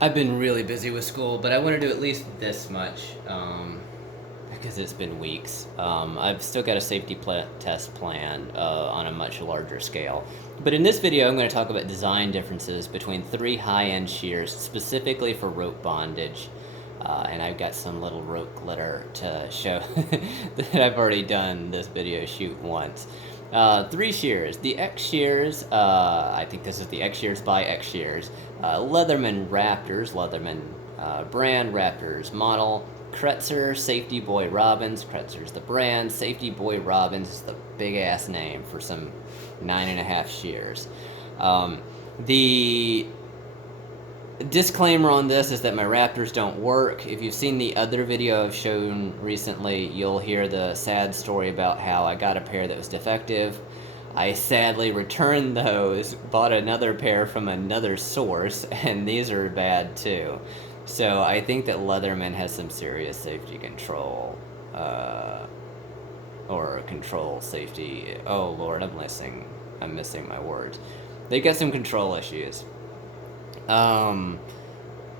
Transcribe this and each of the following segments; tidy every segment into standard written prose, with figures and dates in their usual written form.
I've been really busy with school, but I want to do at least this much because it's been weeks. I've still got a test planned on a much larger scale. But in this video, I'm going to talk about design differences between three high-end shears, specifically for rope bondage. And I've got some little rope glitter to show that I've already done this video shoot once. Three shears. The X Shears, I think this is the X Shears by X Shears. Leatherman Raptors, Leatherman brand, Raptors model. Kretzer, Safety Boy Robbins. Kretzer's the brand. Safety Boy Robbins is the big ass name for some 9.5 shears. The disclaimer on this is that my Raptors don't work. If you've seen the other video I've shown recently, you'll hear the sad story about how I got a pair that was defective. I sadly returned those, bought another pair from another source, and these are bad too. So I think that Leatherman has some serious safety control, or control safety. Oh Lord, I'm missing my words. They got some control issues. And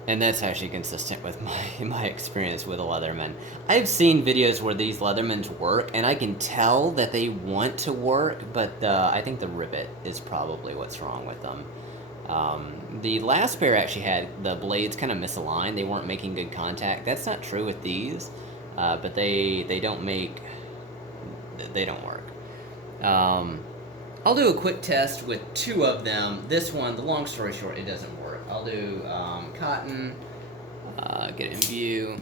that's actually consistent with my experience with a Leatherman. I've seen videos where these Leathermans work, and I can tell that they want to work, but I think the rivet is probably what's wrong with them. The last pair actually had the blades kind of misaligned. They weren't making good contact. That's not true with these, but they don't work. I'll do a quick test with two of them. This one, the long story short, it doesn't work. I'll do cotton, get it in view.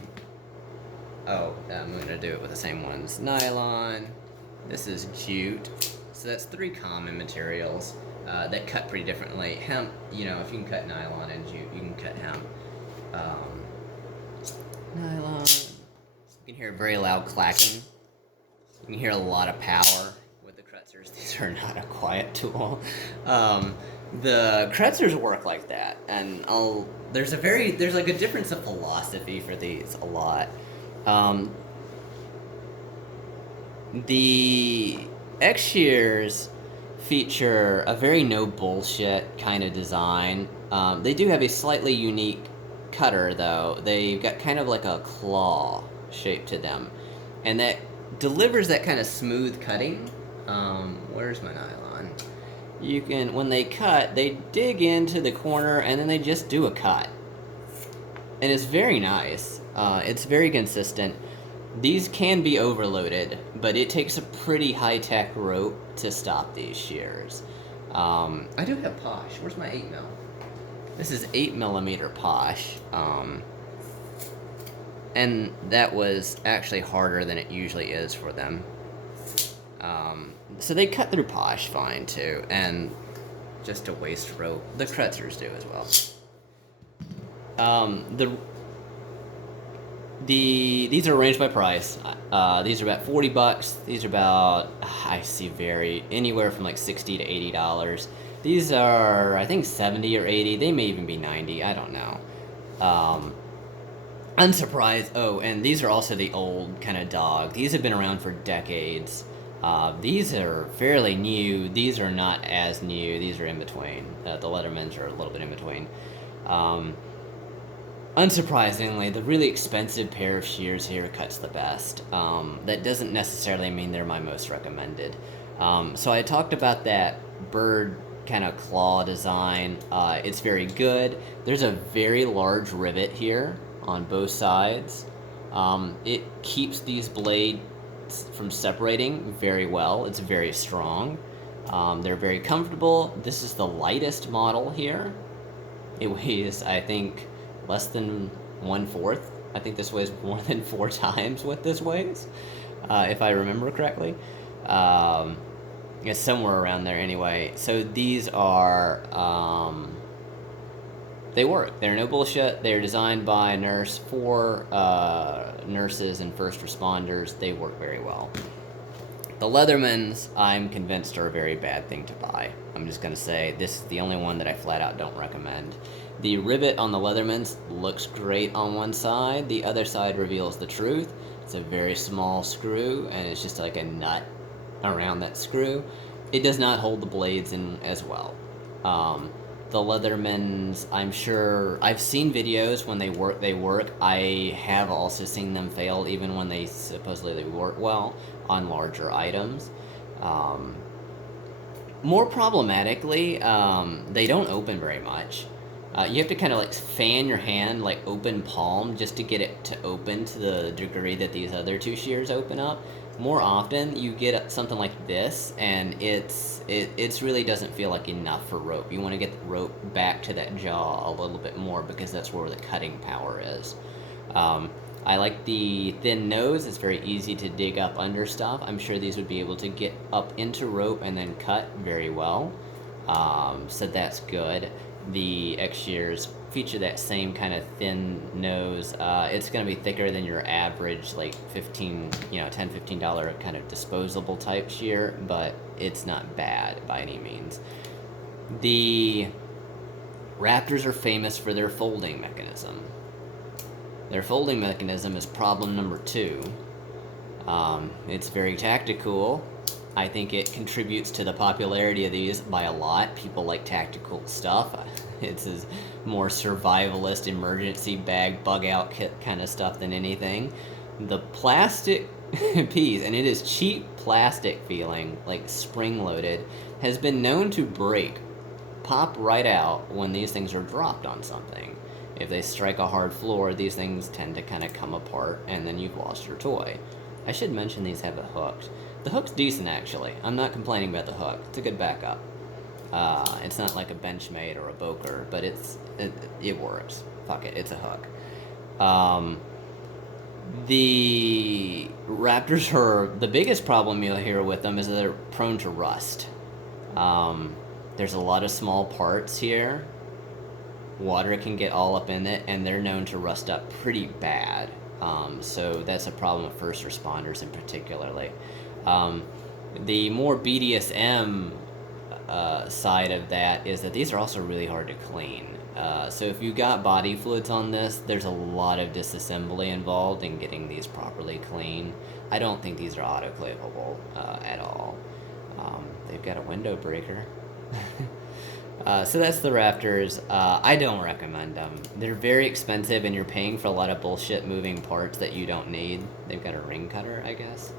Oh, I'm going to do it with the same ones. Nylon. This is jute. So that's three common materials that cut pretty differently. Hemp, if you can cut nylon and jute, you can cut hemp. Nylon. You can hear very loud clacking. You can hear a lot of power. These are not a quiet tool. The Kretzers work like that, and there's like a difference of philosophy for these a lot. The X Shears feature a very no bullshit kind of design. They do have a slightly unique cutter though. They've got kind of like a claw shape to them, and that delivers that kind of smooth cutting. Where's my nylon? You can, when they cut, they dig into the corner and then they just do a cut. And it's very nice. It's very consistent. These can be overloaded, but it takes a pretty high-tech rope to stop these shears. I do have Posh. Where's my 8 mil? This is 8mm Posh. And that was actually harder than it usually is for them. So they cut through Posh fine too, and just a waste rope. The Kretzers do as well. These are arranged by price. These are about $40. These are about, I see, vary anywhere from like $60 to $80. These are, I think, 70 or 80. They may even be 90. I don't know. Unsurprised. Oh, and these are also the old kind of dog. These have been around for decades. These are fairly new. These are not as new. These are in between. The Leathermans are a little bit in between. Unsurprisingly, the really expensive pair of shears here cuts the best. That doesn't necessarily mean they're my most recommended. So I talked about that bird kind of claw design. It's very good. There's a very large rivet here on both sides. It keeps these blades from separating very well. It's very strong. They're very comfortable. This is the lightest model here. It weighs, I think, less than 1/4. I think this weighs more than 4 times what this weighs, if I remember correctly. It's somewhere around there anyway. So these are, they work. They're no bullshit. They're designed by a nurse for nurses and first responders. They work very well. The Leathermans, I'm convinced, are a very bad thing to buy. I'm just going to say this is the only one that I flat out don't recommend. The rivet on the Leathermans looks great on one side. The other side reveals the truth. It's a very small screw, and it's just like a nut around that screw. It does not hold the blades in as well. the Leathermans, I'm sure I've seen videos when they work. I have also seen them fail even when they supposedly work well on larger items. Um, More problematically, they don't open very much. You have to kind of like fan your hand, like open palm, just to get it to open to the degree that these other two shears open up. More often, you get something like this, and it's really doesn't feel like enough for rope. You want to get the rope back to that jaw a little bit more because that's where the cutting power is. I like the thin nose. It's very easy to dig up under stuff. I'm sure these would be able to get up into rope and then cut very well. So that's good. The X shears feature that same kind of thin nose. It's going to be thicker than your average like $10, $15 kind of disposable type shear, but it's not bad by any means. The Raptors are famous for their folding mechanism. Their folding mechanism is problem number 2. It's very tactical. I think it contributes to the popularity of these by a lot. People like tactical stuff. It's more survivalist, emergency bag, bug out kit kind of stuff than anything. The plastic piece, and it is cheap plastic feeling, like spring loaded, has been known to pop right out when these things are dropped on something. If they strike a hard floor, these things tend to kind of come apart, and then you've lost your toy. I should mention these have a hook. The hook's decent, actually. I'm not complaining about the hook. It's a good backup. It's not like a Benchmade or a Boker, but it works. Fuck it, it's a hook. The Raptors the biggest problem you'll hear with them is that they're prone to rust. There's a lot of small parts here. Water can get all up in it, and they're known to rust up pretty bad. So that's a problem with first responders in particularly. The more BDSM side of that is that these are also really hard to clean. So if you got body fluids on this, there's a lot of disassembly involved in getting these properly clean. I don't think these are autoclavable at all. They've got a window breaker. So that's the Raptors. I don't recommend them. They're very expensive, and you're paying for a lot of bullshit moving parts that you don't need. They've got a ring cutter, I guess.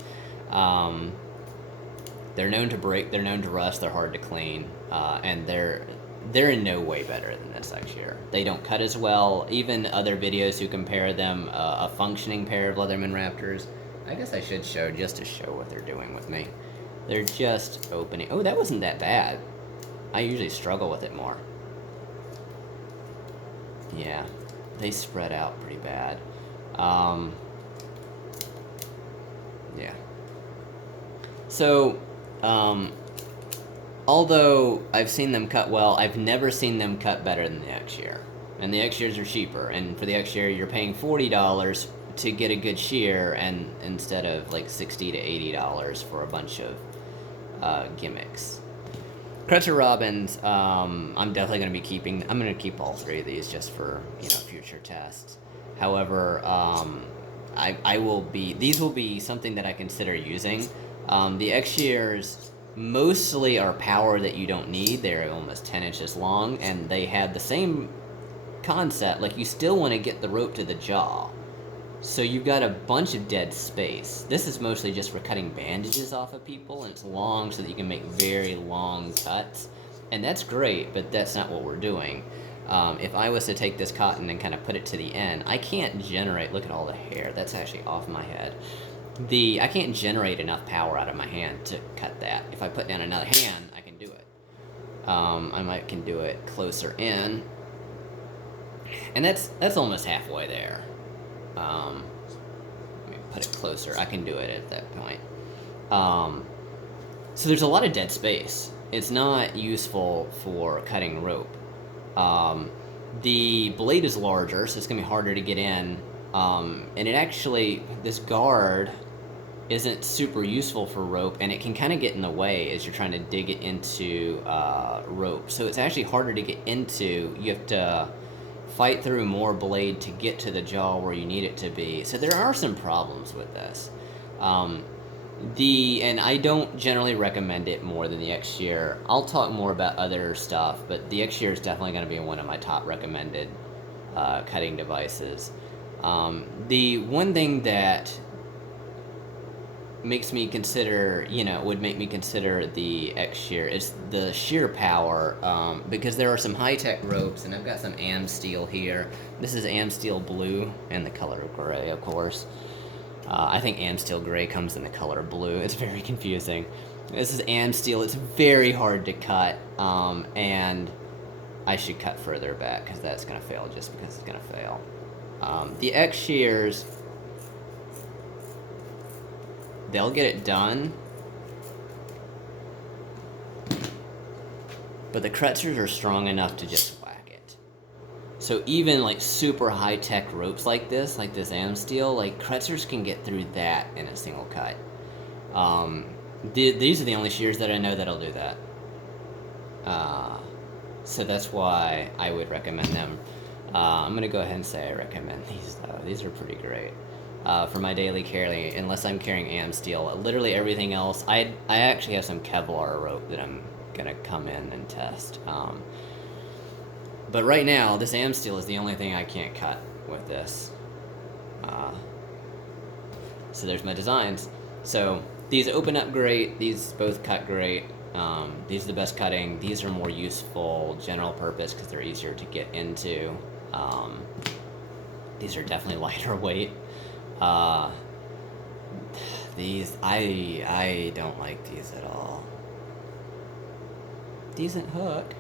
They're known to break. They're known to rust. They're hard to clean, and they're in no way better than this X shear. They don't cut as well. Even other videos who compare them, a functioning pair of Leatherman Raptors. I guess I should show just to show what they're doing with me. They're just opening. Oh, that wasn't that bad. I usually struggle with it more. Yeah, they spread out pretty bad. Yeah. So, although I've seen them cut well, I've never seen them cut better than the X shear. And the X shears are cheaper. And for the X shear, you're paying $40 to get a good shear, and instead of like $60 to $80 for a bunch of gimmicks. Crutcher Robbins, I'm definitely going to be keeping. I'm going to keep all 3 of these just for future tests. However, these will be something that I consider using. The X shears mostly are power that you don't need. They're almost 10 inches long, and they have the same concept. Like, you still want to get the rope to the jaw. So you've got a bunch of dead space. This is mostly just for cutting bandages off of people, and it's long so that you can make very long cuts. And that's great, but that's not what we're doing. If I was to take this cotton and kind of put it to the end, I can't generate, look at all the hair, that's actually off my head. I can't generate enough power out of my hand to cut that. If I put down another hand, I can do it. Can do it closer in. And that's almost halfway there. Let me put it closer. I can do it at that point. So there's a lot of dead space. It's not useful for cutting rope. The blade is larger, so it's going to be harder to get in. And it actually, this guard isn't super useful for rope, and it can kind of get in the way as you're trying to dig it into rope. So it's actually harder to get into. You have to fight through more blade to get to the jaw where you need it to be. So there are some problems with this. And I don't generally recommend it more than the X-Shear. I'll talk more about other stuff, but the X-Shear is definitely going to be one of my top recommended cutting devices. The one thing that makes me consider, would make me consider the X-Shear is the shear power, because there are some high-tech ropes, and I've got some Amsteel here. This is Amsteel blue and the color gray, of course. I think Amsteel gray comes in the color blue. It's very confusing. This is Amsteel. It's very hard to cut, and I should cut further back because that's going to fail just because it's going to fail. The X-Shears, they'll get it done, but the Kretzers are strong enough to just whack it. So even like super high-tech ropes like this Amsteel, like Kretzers can get through that in a single cut. These are the only shears that I know that'll do that. So that's why I would recommend them. I'm going to go ahead and say I recommend these, though. These are pretty great. For my daily carry, unless I'm carrying Amsteel. Literally everything else, I actually have some Kevlar rope that I'm going to come in and test. But right now, this Amsteel is the only thing I can't cut with this. So there's my designs. So these open up great, these both cut great. These are the best cutting. These are more useful, general purpose, because they're easier to get into. These are definitely lighter weight. These, I don't like these at all. Decent hook.